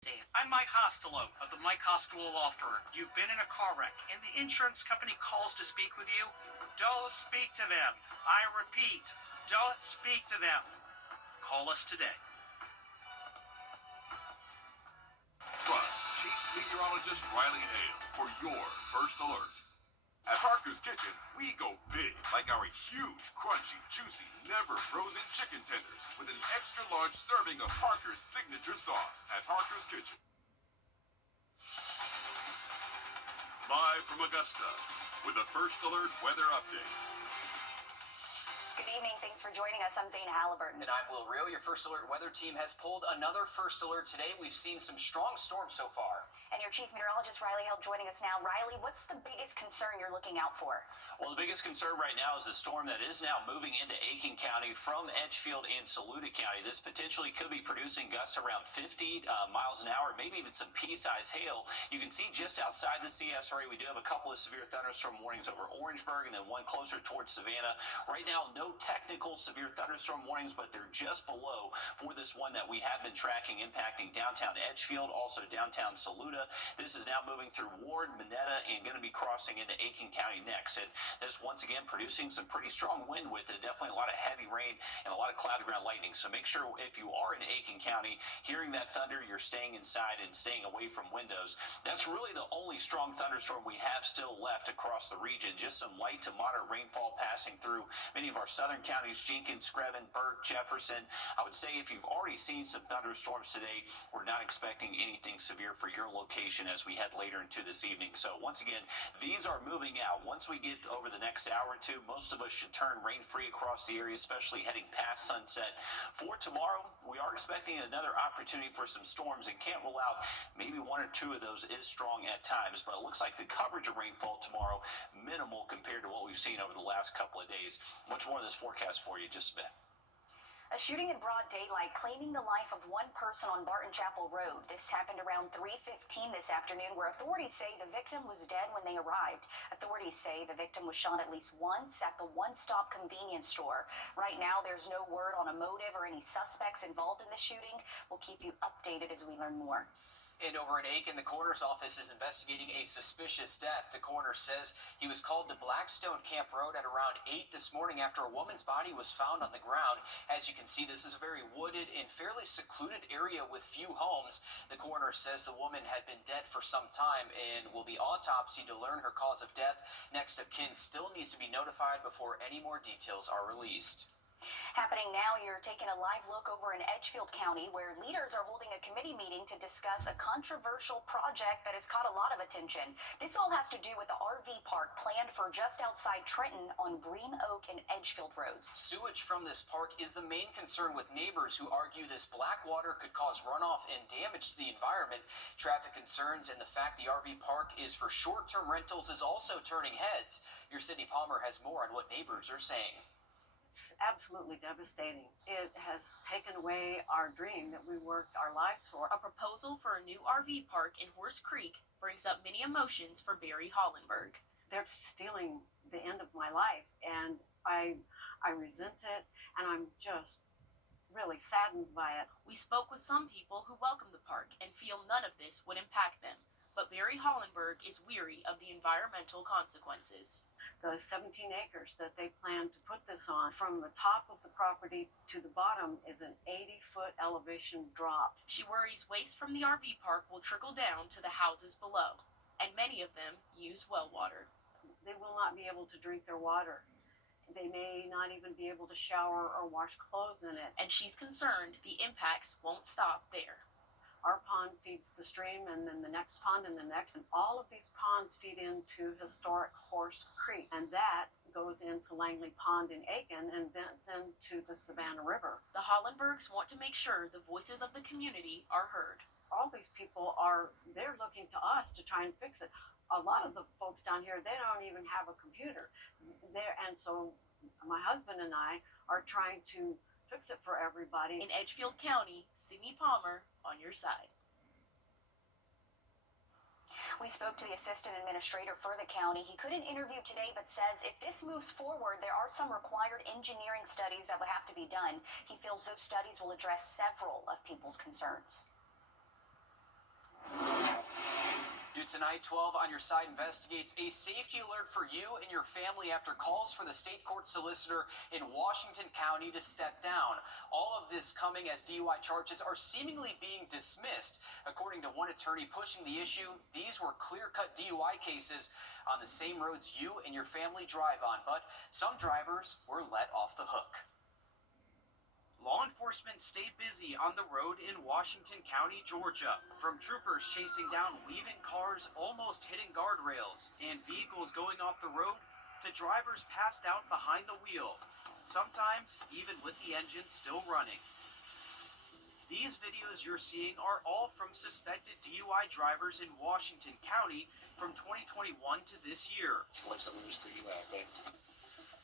Safe. I'm Mike Costello of the Mike Costello Law Firm. You've been in a car wreck and the insurance company calls to speak with you? Don't speak to them. I repeat, don't speak to them. Call us today. Trust Chief Meteorologist Riley Hale for your first alert. At Harker's Kitchen, we go big, like our huge, crunchy, juicy, never frozen chicken tenders with an extra large serving of Harker's signature sauce at Harker's Kitchen. Live from Augusta with a first alert weather update. Good evening. Thanks for joining us. I'm Zane Halliburton. And I'm Will Real. Your First Alert weather team has pulled another First Alert today. We've seen some strong storms so far. And your chief meteorologist, Riley Hill, joining us now. Riley, what's the biggest concern you're looking out for? Well, the biggest concern right now is the storm that is now moving into Aiken County from Edgefield and Saluda County. This potentially could be producing gusts around 50 miles an hour, maybe even some pea-sized hail. You can see just outside the CS area, we do have a couple of severe thunderstorm warnings over Orangeburg and then one closer towards Savannah. Right now, no technical severe thunderstorm warnings, but they're just below for this one that we have been tracking, impacting downtown Edgefield, also downtown Saluda. This is now moving through Ward, Minetta, and going to be crossing into Aiken County next. And this, once again, producing some pretty strong wind with it. Definitely a lot of heavy rain and a lot of cloud ground lightning. So make sure if you are in Aiken County, hearing that thunder, you're staying inside and staying away from windows. That's really the only strong thunderstorm we have still left across the region. Just some light to moderate rainfall passing through many of our southern counties, Jenkins, Screven, Burke, Jefferson. I would say if you've already seen some thunderstorms today, we're not expecting anything severe for your location as we head later into this evening. So once again, these are moving out. Once we get over the next hour or two, most of us should turn rain-free across the area, especially heading past sunset. For tomorrow, we are expecting another opportunity for some storms and can't rule out maybe one or two of those is strong at times, but it looks like the coverage of rainfall tomorrow minimal compared to what we've seen over the last couple of days. Much more of this forecast for you in just a bit. A shooting in broad daylight claiming the life of one person on Barton Chapel Road. This happened around 3:15 this afternoon, where authorities say the victim was dead when they arrived. Authorities say the victim was shot at least once at the one-stop convenience store. Right now, there's no word on a motive or any suspects involved in the shooting. We'll keep you updated as we learn more. And over in Aiken, the coroner's office is investigating a suspicious death. The coroner says he was called to Blackstone Camp Road at around 8 this morning after a woman's body was found on the ground. As you can see, this is a very wooded and fairly secluded area with few homes. The coroner says the woman had been dead for some time and will be autopsied to learn her cause of death. Next of kin still needs to be notified before any more details are released. Happening now, you're taking a live look over in Edgefield County, where leaders are holding a committee meeting to discuss a controversial project that has caught a lot of attention. This all has to do with the RV park planned for just outside Trenton on Green Oak and Edgefield roads. Sewage from this park is the main concern, with neighbors who argue this black water could cause runoff and damage to the environment. Traffic concerns and the fact the RV park is for short-term rentals is also turning heads. Your Sydney Palmer has more on what neighbors are saying. It's absolutely devastating. It has taken away our dream that we worked our lives for. A proposal for a new RV park in Horse Creek brings up many emotions for Barry Hollenberg. They're stealing the end of my life, and I resent it, and I'm just really saddened by it. We spoke with some people who welcome the park and feel none of this would impact them. But Barry Hollenberg is weary of the environmental consequences. The 17 acres that they plan to put this on, from the top of the property to the bottom, is an 80-foot elevation drop. She worries waste from the RV park will trickle down to the houses below, and many of them use well water. They will not be able to drink their water. They may not even be able to shower or wash clothes in it. And she's concerned the impacts won't stop there. Our pond feeds the stream, and then the next pond, and the next, and all of these ponds feed into historic Horse Creek, and that goes into Langley Pond in Aiken, and then into the Savannah River. The Hollenbergs want to make sure the voices of the community are heard. All these people they're looking to us to try and fix it. A lot of the folks down here, they don't even have a computer. And so my husband and I are trying to fix it for everybody. In Edgefield County, Sydney Palmer on your side. We spoke to the assistant administrator for the county. He couldn't interview today, but says if this moves forward, there are some required engineering studies that would have to be done. He feels those studies will address several of people's concerns. tonight, 12 on your side investigates a safety alert for you and your family after calls for the state court solicitor in Washington County to step down. All of this coming as DUI charges are seemingly being dismissed. According to one attorney pushing the issue, these were clear-cut DUI cases on the same roads you and your family drive on, but some drivers were let off the hook. Law enforcement stayed busy on the road in Washington County, Georgia, from troopers chasing down weaving cars almost hitting guardrails and vehicles going off the road to drivers passed out behind the wheel, sometimes even with the engine still running. These videos you're seeing are all from suspected DUI drivers in Washington County from 2021 to this year. What's up with this DUI thing?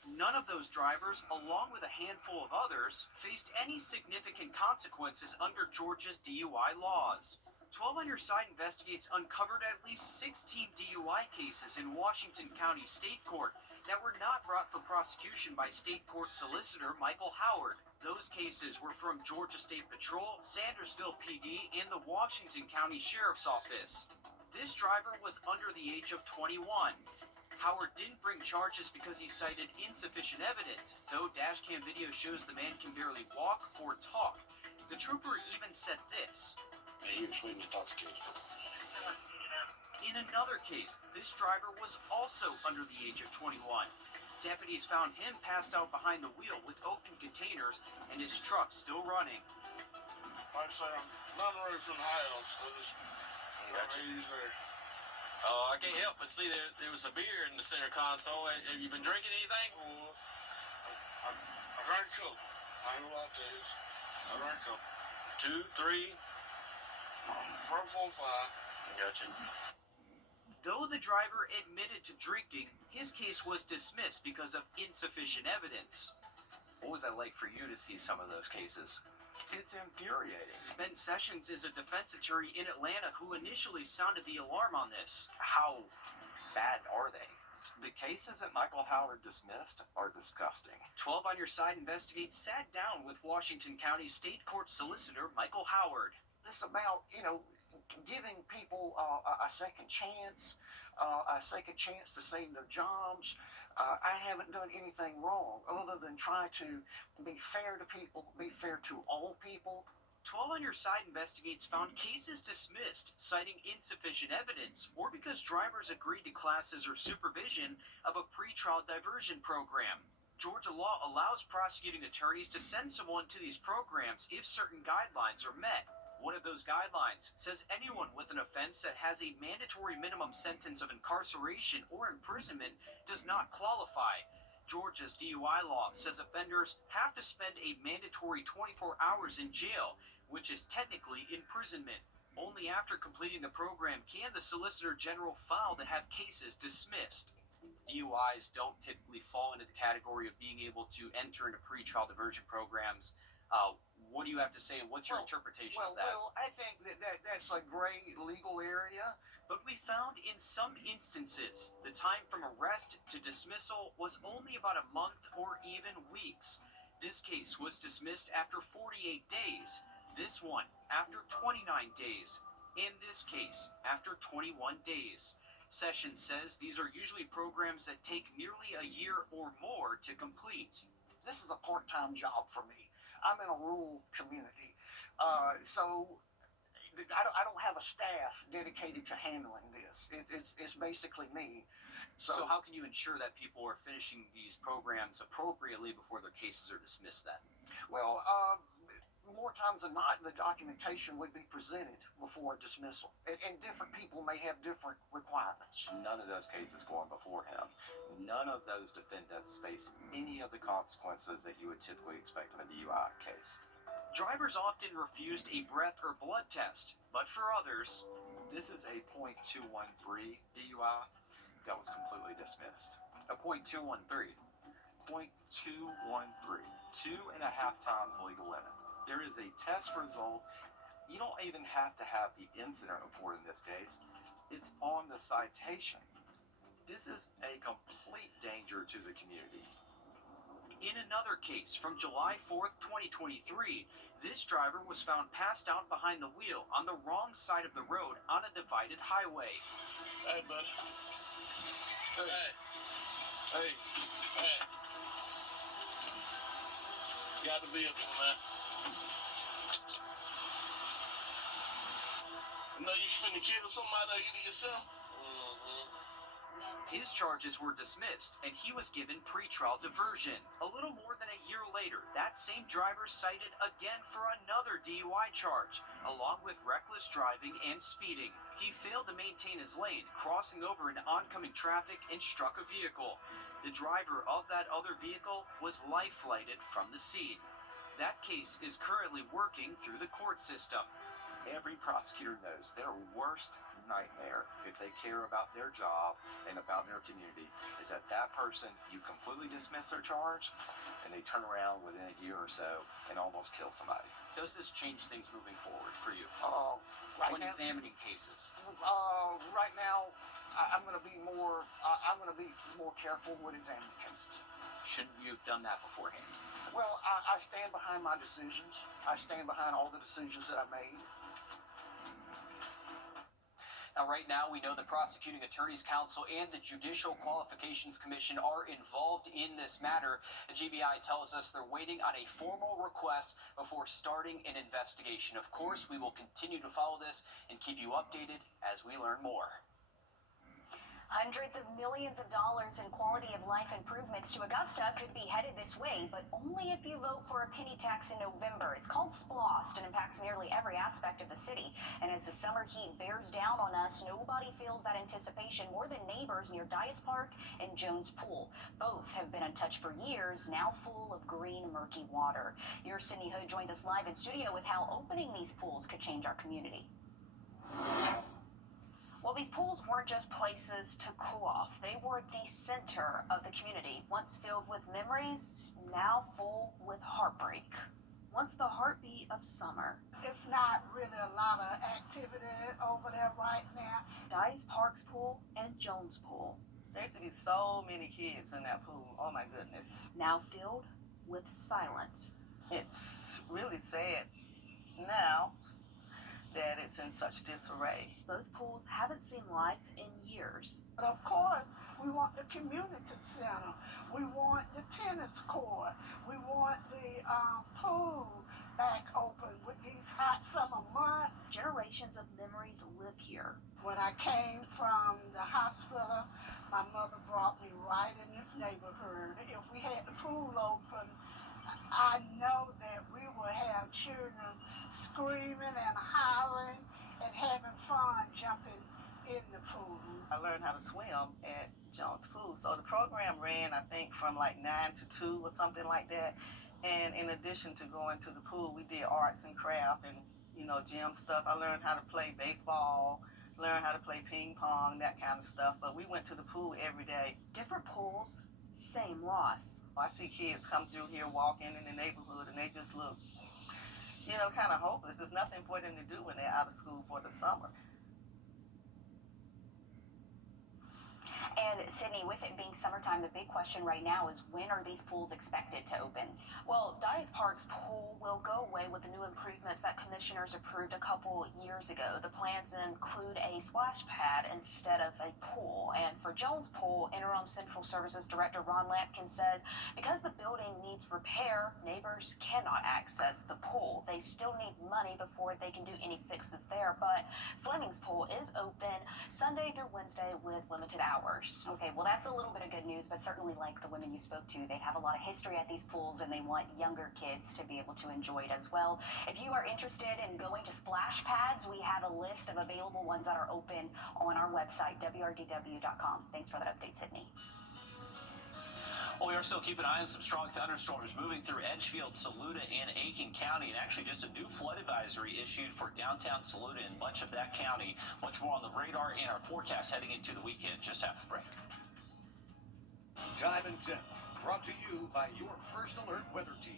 None of those drivers, along with a handful of others, faced any significant consequences under Georgia's DUI laws. 12 on Your Side investigates uncovered at least 16 DUI cases in Washington County State Court that were not brought for prosecution by State Court Solicitor Michael Howard. Those cases were from Georgia State Patrol, Sandersville PD, and the Washington County Sheriff's Office. This driver was under the age of 21. Howard didn't bring charges because he cited insufficient evidence, though dashcam video shows the man can barely walk or talk. The trooper even said this. Yeah, he was extremely intoxicated. In another case, this driver was also under the age of 21. Deputies found him passed out behind the wheel with open containers and his truck still running. Like I say, I'm not ready from the house. I just Gotcha. he's there. I can't help but see there was a beer in the center console. Have you been drinking anything? I drank a couple. I ain't gonna lie to you. I drank a couple. 2, 3. 3, 4, 5. Gotcha. Though the driver admitted to drinking, his case was dismissed because of insufficient evidence. What was that like for you to see some of those cases? It's infuriating. Ben Sessions is a defense attorney in Atlanta who initially sounded the alarm on this. How bad are they? The cases that Michael Howard dismissed are disgusting. 12 on Your Side investigates sat down with Washington County State Court Solicitor Michael Howard. It's about, giving people a second chance to save their jobs. I haven't done anything wrong other than try to be fair to people, be fair to all people. 12 on Your Side investigates found cases dismissed, citing insufficient evidence, or because drivers agreed to classes or supervision of a pretrial diversion program. Georgia law allows prosecuting attorneys to send someone to these programs if certain guidelines are met. One of those guidelines says anyone with an offense that has a mandatory minimum sentence of incarceration or imprisonment does not qualify. Georgia's DUI law says offenders have to spend a mandatory 24 hours in jail, which is technically imprisonment. Only after completing the program can the Solicitor General file to have cases dismissed. DUIs don't typically fall into the category of being able to enter into pretrial diversion programs. What do you have to say? What's your interpretation of that? Well, I think that's a gray legal area. But we found in some instances, the time from arrest to dismissal was only about a month or even weeks. This case was dismissed after 48 days. This one after 29 days. In this case, after 21 days. Sessions says these are usually programs that take nearly a year or more to complete. This is a part-time job for me. I'm in a rural community, so I don't have a staff dedicated to handling this. It's basically me. So how can you ensure that people are finishing these programs appropriately before their cases are dismissed then? Well, more times than not, the documentation would be presented before dismissal, and different people may have different requirements. None of those cases going before him. None of those defendants face any of the consequences that you would typically expect in a DUI case. Drivers often refused a breath or blood test, but for others, this is a .213 DUI that was completely dismissed. A .213. .213. 2.5 times the legal limit. There is a test result. You don't even have to have the incident report in this case. It's on the citation. This is a complete danger to the community. In another case from July 4th, 2023, this driver was found passed out behind the wheel on the wrong side of the road on a divided highway. Hey, buddy. Hey. Got the vehicle, man. I know you finna kill somebody or either yourself. His charges were dismissed, and he was given pretrial diversion. A little more than a year later, that same driver cited again for another DUI charge, along with reckless driving and speeding. He failed to maintain his lane, crossing over in oncoming traffic and struck a vehicle. The driver of that other vehicle was life-flighted from the scene. That case is currently working through the court system. Every prosecutor knows their worst nightmare, if they care about their job and about their community, is that person you completely dismiss their charge and they turn around within a year or so and almost kill somebody. Does this change things moving forward for you? Right when now, examining cases? right now, I'm going to be more. I'm going to be more careful with examining cases. Shouldn't you have done that beforehand? Well, I stand behind my decisions. I stand behind all the decisions that I made. Now, right now, we know the Prosecuting Attorneys Council and the Judicial Qualifications Commission are involved in this matter. The GBI tells us they're waiting on a formal request before starting an investigation. Of course, we will continue to follow this and keep you updated as we learn more. Hundreds of millions of dollars in quality of life improvements to Augusta could be headed this way, but only if you vote for a penny tax in November. It's called SPLOST and impacts nearly every aspect of the city. And as the summer heat bears down on us, nobody feels that anticipation more than neighbors near Dias Park and Jones Pool. Both have been untouched for years, now full of green, murky water. Your Sydney Hood joins us live in studio with how opening these pools could change our community. Well, these pools weren't just places to cool off. They were the center of the community, once filled with memories, now full with heartbreak. Once the heartbeat of summer. It's not really a lot of activity over there right now. Dias Park's pool and Jones Pool. There used to be so many kids in that pool. Oh my goodness. Now filled with silence. It's really sad now that it's in such disarray. Both pools haven't seen life in years. But of course, we want the community center. We want the tennis court. We want the pool back open with these hot summer months. Generations of memories live here. When I came from the hospital, my mother brought me right in this neighborhood. If we had the pool open, I know that we would have children screaming and hollering and having fun jumping in the pool. I learned how to swim at Jones Pool. So the program ran, I think, from like 9 to 2 or something like that. And in addition to going to the pool, we did arts and craft and, gym stuff. I learned how to play baseball, learned how to play ping pong, that kind of stuff. But we went to the pool every day. Different pools, same loss. I see kids come through here walking in the neighborhood and they just look, kind of hopeless. There's nothing for them to do when they're out of school for the summer. And Sydney, with it being summertime, the big question right now is when are these pools expected to open? Well, Dias Park's pool will go away with the new improvements that commissioners approved a couple years ago. The plans include a splash pad instead of a pool. And for Jones Pool, Interim Central Services Director Ron Lampkin says because the building needs repair, neighbors cannot access the pool. They still need money before they can do any fixes there. But Fleming's Pool is open Sunday through Wednesday with limited hours. Okay, well, that's a little bit of good news, but certainly like the women you spoke to, they have a lot of history at these pools and they want younger kids to be able to enjoy it as well. If you are interested in going to splash pads, we have a list of available ones that are open on our website, wrdw.com. Thanks for that update, Sydney. Well, we are still keeping an eye on some strong thunderstorms moving through Edgefield, Saluda, and Aiken County, and actually just a new flood advisory issued for downtown Saluda and much of that county. Much more on the radar in our forecast heading into the weekend. Just after the break. Time and Temp, brought to you by your First Alert weather team.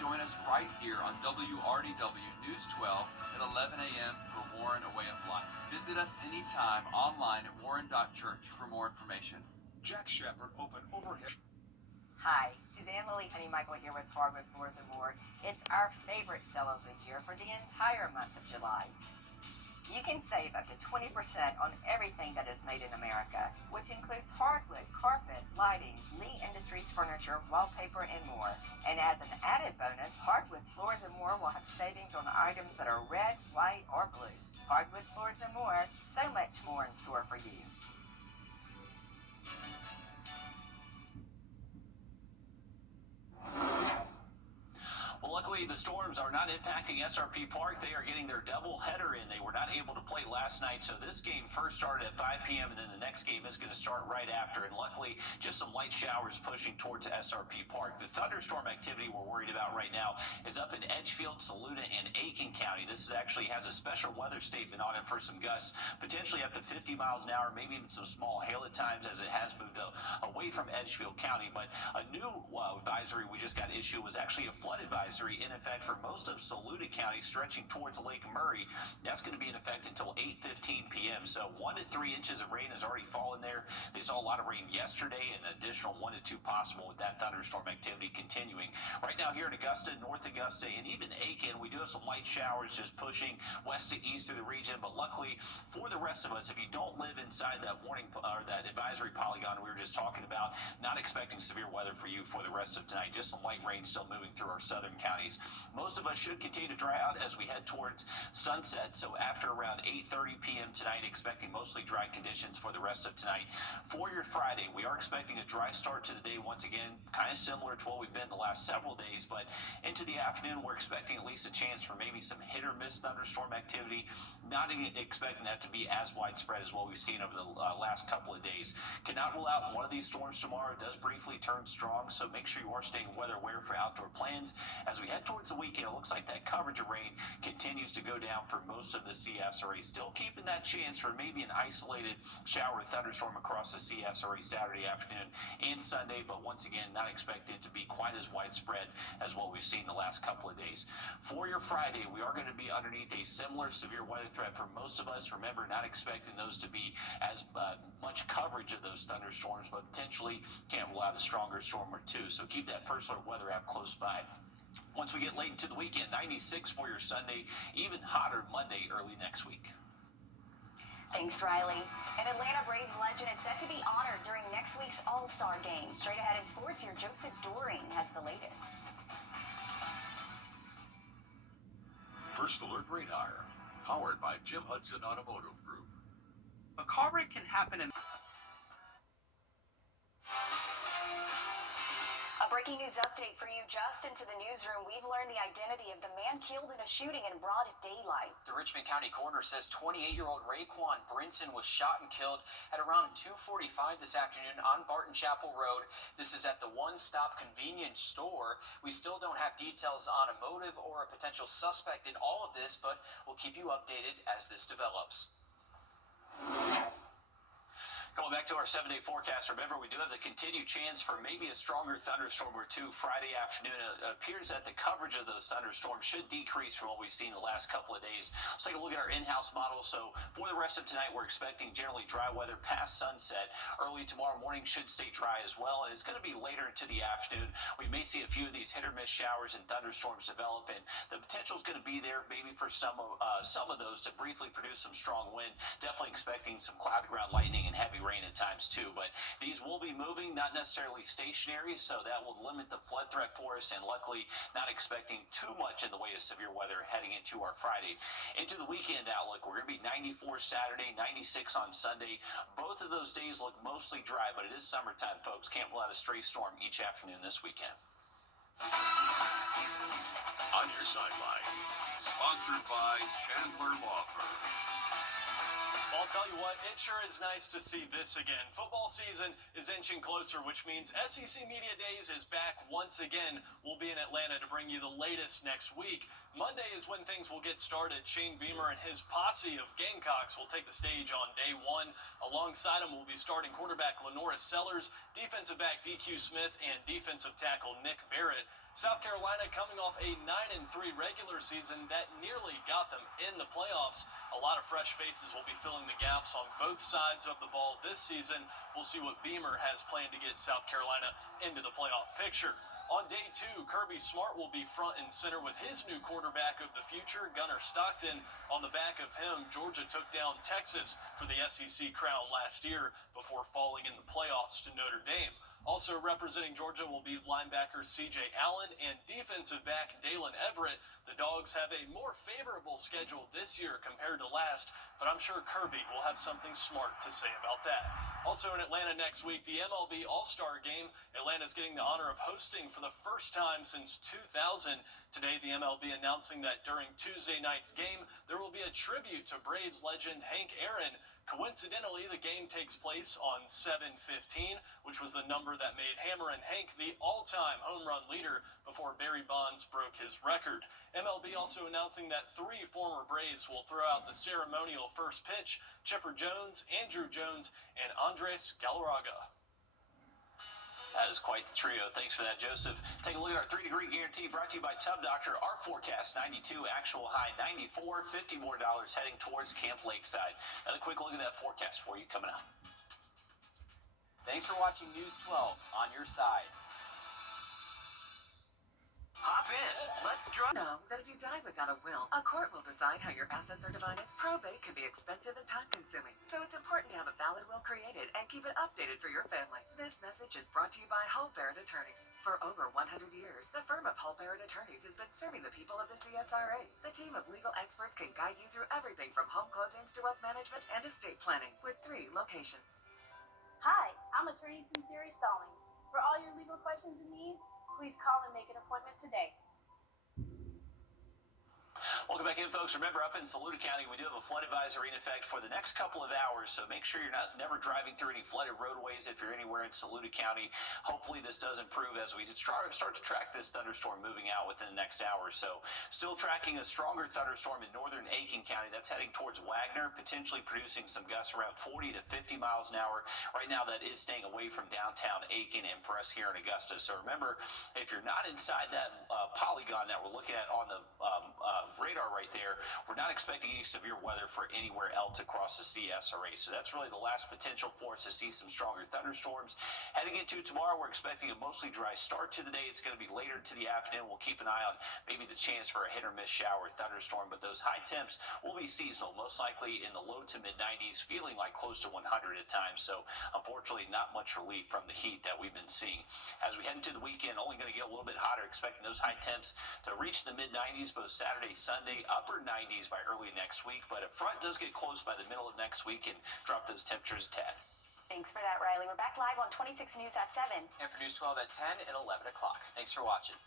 Join us right here on WRDW News 12 at 11 a.m. for Warren A Way of Life. Visit us anytime online at warren.church for more information. Jack Shepherd open overhead. Hi, Suzanne Lily Honeymichael here with Hardwood Floors and More. It's our favorite sale of the year for the entire month of July. You can save up to 20% on everything that is made in America, which includes hardwood, carpet, lighting, Lee Industries furniture, wallpaper, and more. And as an added bonus, Hardwood Floors and More will have savings on items that are red, white, or blue. Hardwood Floors and More, so much more in store for you. Well, luckily, the storms are not impacting SRP Park. They are getting their double header in. They were not able to play last night, so this game first started at 5 p.m., and then the next game is going to start right after. And luckily, just some light showers pushing towards SRP Park. The thunderstorm activity we're worried about right now is up in Edgefield, Saluda, and Aiken County. This actually has a special weather statement on it for some gusts, potentially up to 50 miles an hour, maybe even some small hail at times as it has moved away from Edgefield County. But a new advisory we just got issued was actually a flood advisory in effect for most of Saluda County stretching towards Lake Murray. That's going to be in effect until 8:15 p.m. So 1 to 3 inches of rain has already fallen there. They saw a lot of rain yesterday, and an additional 1 to 2 possible with that thunderstorm activity continuing. Right now here in Augusta, North Augusta, and even Aiken, we do have some light showers just pushing west to east through the region. But luckily for the rest of us, if you don't live inside that warning or that advisory polygon we were just talking about, not expecting severe weather for you for the rest of tonight. Just some light rain still moving through our southern counties. Most of us should continue to dry out as we head towards sunset. So after around 8:30 p.m. tonight, expecting mostly dry conditions for the rest of tonight. For your Friday, we are expecting a dry start to the day once again, kind of similar to what we've been the last several days. But into the afternoon, we're expecting at least a chance for maybe some hit or miss thunderstorm activity. Not expecting that to be as widespread as what we've seen over the last couple of days. Cannot rule out one of these storms tomorrow. It does briefly turn strong, so make sure you are staying weather aware for outdoor plans. As we head towards the weekend, it looks like that coverage of rain continues to go down for most of the CSRA. Still keeping that chance for maybe an isolated shower or thunderstorm across the CSRA Saturday afternoon and Sunday, but once again, not expected to be quite as widespread as what we've seen the last couple of days. For your Friday, we are going to be underneath a similar severe weather threat for most of us. Remember, not expecting those to be as much coverage of those thunderstorms, but potentially can't rule out a stronger storm or two. So keep that first alert weather app close by. Once we get late into the weekend, 96 for your Sunday, even hotter Monday early next week. Thanks, Riley. An Atlanta Braves legend is set to be honored during next week's All-Star Game. Straight ahead in sports, your Joseph Doring has the latest. First Alert Radar, powered by Jim Hudson Automotive Group. A car wreck can happen in A breaking news update for you just into the newsroom. We've learned the identity of the man killed in a shooting in broad daylight. The Richmond County coroner says 28-year-old Raekwon Brinson was shot and killed at around 2:45 this afternoon on Barton Chapel Road. This is at the One Stop convenience store. We still don't have details on a motive or a potential suspect in all of this, but we'll keep you updated as this develops. Going back to our 7-day forecast, remember we do have the continued chance for maybe a stronger thunderstorm or two Friday afternoon. It appears that the coverage of those thunderstorms should decrease from what we've seen the last couple of days. Let's take a look at our in-house model. So for the rest of tonight, we're expecting generally dry weather past sunset. Early tomorrow morning should stay dry as well, and it's going to be later into the afternoon. We may see a few of these hit or miss showers and thunderstorms develop, and the potential is going to be there maybe for some of those to briefly produce some strong wind. Definitely expecting some cloud ground lightning and heavy rain at times too, but these will be moving, not necessarily stationary, so that will limit the flood threat for us, and luckily not expecting too much in the way of severe weather heading into our Friday. Into the weekend outlook, we're going to be 94 Saturday, 96 on Sunday. Both of those days look mostly dry, but it is summertime, folks. Can't rule out a stray storm each afternoon this weekend. On your sideline, sponsored by Chandler Law Firm. I'll tell you what, it sure is nice to see this again. Football season is inching closer, which means SEC Media Days is back once again. We'll be in Atlanta to bring you the latest next week. Monday is when things will get started. Shane Beamer and his posse of Gamecocks will take the stage on day one. Alongside him will be starting quarterback Lenoris Sellers, defensive back DQ Smith, and defensive tackle Nick Barrett. South Carolina coming off a 9-3 regular season that nearly got them in the playoffs. A lot of fresh faces will be filling the gaps on both sides of the ball this season. We'll see what Beamer has planned to get South Carolina into the playoff picture. On day two, Kirby Smart will be front and center with his new quarterback of the future, Gunnar Stockton. On the back of him, Georgia took down Texas for the SEC crown last year before falling in the playoffs to Notre Dame. Also representing Georgia will be linebacker C.J. Allen and defensive back Dalen Everett. The Dogs have a more favorable schedule this year compared to last, but I'm sure Kirby will have something smart to say about that. Also in Atlanta next week, the MLB All-Star Game. Atlanta's getting the honor of hosting for the first time since 2000. Today, the MLB announcing that during Tuesday night's game, there will be a tribute to Braves legend Hank Aaron. Coincidentally, the game takes place on 7/15, which was the number that made Hammer and Hank the all-time home run leader before Barry Bonds broke his record. MLB also announcing that 3 former Braves will throw out the ceremonial first pitch: Chipper Jones, Andrew Jones, and Andres Galarraga. That is quite the trio. Thanks for that, Joseph. Take a look at our 3-degree guarantee brought to you by Tub Doctor. Our forecast, 92, actual high 94, $50 more heading towards Camp Lakeside. Another quick look at that forecast for you coming up. Thanks for watching News 12 on your side. Hop in. Let's drive. Know that if you die without a will, a court will decide how your assets are divided. Probate can be expensive and time-consuming, so it's important to have a valid will created and keep it updated for your family. This message is brought to you by Barrett Attorneys. For over 100 years, the firm of Barrett Attorneys has been serving the people of the CSRA. The team of legal experts can guide you through everything from home closings to wealth management and estate planning, with 3 locations. Hi, I'm attorney Sincere Stallings. For all your legal questions and needs, please call and make an appointment today. Welcome back in, folks. Remember, up in Saluda County, we do have a flood advisory in effect for the next couple of hours, so make sure you're never driving through any flooded roadways if you're anywhere in Saluda County. Hopefully this does improve as we start to track this thunderstorm moving out within the next hour or so. Still tracking a stronger thunderstorm in northern Aiken County. That's heading towards Wagner, potentially producing some gusts around 40 to 50 miles an hour. Right now, that is staying away from downtown Aiken and for us here in Augusta. So remember, if you're not inside that polygon that we're looking at on the radar right there, we're not expecting any severe weather for anywhere else across the CSRA. So that's really the last potential for us to see some stronger thunderstorms. Heading into tomorrow, we're expecting a mostly dry start to the day. It's going to be later to the afternoon. We'll keep an eye on maybe the chance for a hit or miss shower or thunderstorm, but those high temps will be seasonal, most likely in the low to mid 90s, feeling like close to 100 at times. So unfortunately, not much relief from the heat that we've been seeing. As we head into the weekend, only going to get a little bit hotter, expecting those high temps to reach the mid 90s both Saturday, Sunday, upper 90s by early next week, but a front does get close by the middle of next week and drop those temperatures a tad. Thanks for that, Riley. We're back live on 26 News at 7. And for News 12 at 10 and 11 o'clock. Thanks for watching.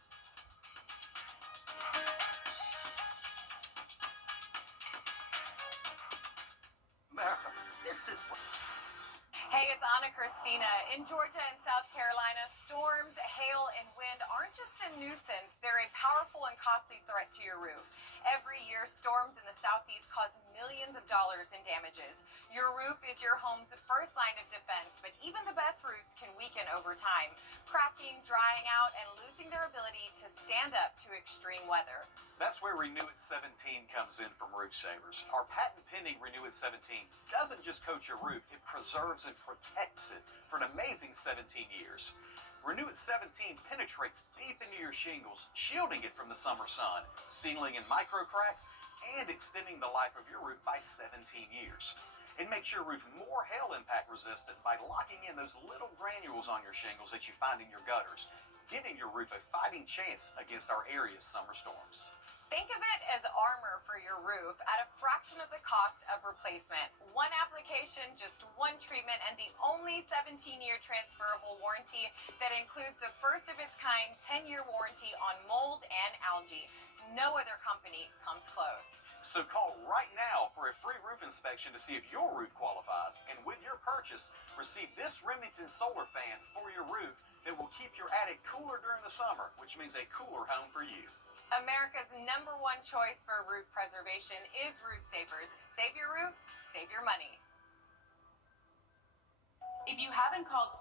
America, this is what... Hey, it's Anna Christina. In Georgia and South Carolina, storms, hail, and wind aren't just a nuisance. They're a powerful and costly threat to your roof. Every year, storms in the southeast cause millions of dollars in damages. Your roof is your home's first line of defense, but even the best roofs can weaken over time, cracking, drying out, and losing their ability to stand up to extreme weather. That's where Renew It 17 comes in from Roof Savers. Our patent-pending Renew It 17 doesn't just coat your roof, it preserves and protects it for an amazing 17 years. Renew It 17 penetrates deep into your shingles, shielding it from the summer sun, sealing in micro cracks, and extending the life of your roof by 17 years. It makes your roof more hail impact resistant by locking in those little granules on your shingles that you find in your gutters, giving your roof a fighting chance against our area's summer storms. Think of it as armor for your roof at a fraction of the cost of replacement. One application, just one treatment, and the only 17-year transferable warranty that includes the first of its kind 10-year warranty on mold and algae. No other company comes close. So call right now for a free roof inspection to see if your roof qualifies. And with your purchase, receive this Remington solar fan for your roof that will keep your attic cooler during the summer, which means a cooler home for you. America's #1 choice for roof preservation is Roof Savers. Save your roof, save your money. If you haven't called